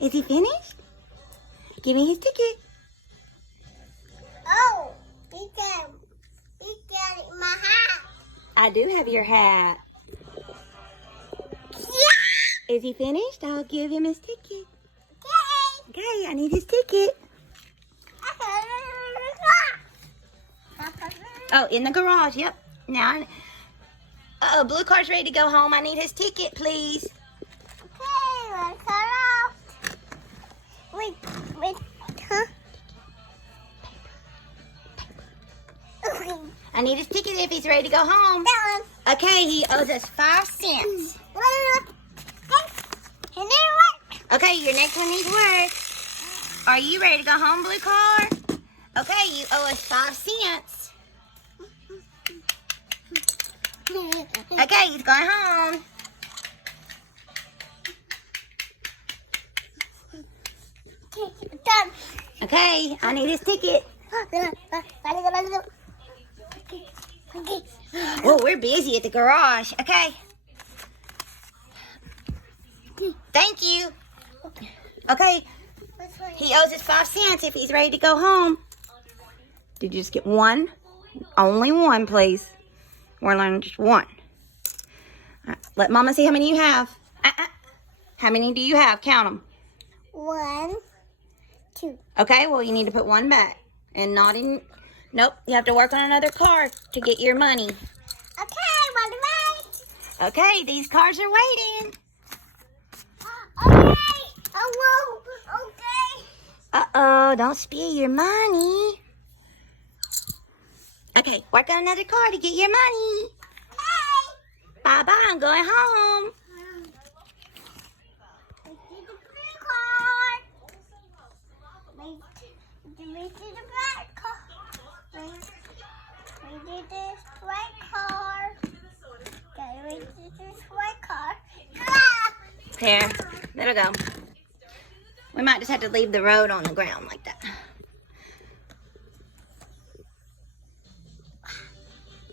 Is he finished? Give me his ticket. Oh, he got my hat. I do have your hat. Yeah. Is he finished? I'll give him his ticket. Okay. Okay, I need his ticket. Oh, in the garage, yep. Now, blue car's ready to go home. I need his ticket, please. Okay, let's cut off. Wait, huh? I need his ticket if he's ready to go home. That one. Okay, he owes us 5 cents. It didn't work. Okay, your next one needs work. Are you ready to go home, blue car? Okay, you owe us 5 cents. Okay, he's going home. Okay, done. Okay, I need his ticket. Whoa, we're busy at the garage. Okay. Thank you. Okay, he owes us 5 cents if he's ready to go home. Did you just get one? Only one, please. We're learning just one. All right, let Mama see how many you have. How many do you have? Count them. 1, 2. Okay, well, you need to put one back. And not in... Nope, you have to work on another car to get your money. Okay, what about? Okay, these cars are waiting. Okay. Oh, whoa. Okay. Uh-oh, don't spill your money. Okay, work on another car to get your money. Okay. Bye-bye, I'm going home. I see the green card. We see the black card. We did this white card. Okay, we did this white card. Ah! Here, there we go. We might just have to leave the road on the ground like that.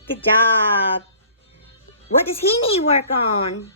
Good job. What does he need work on?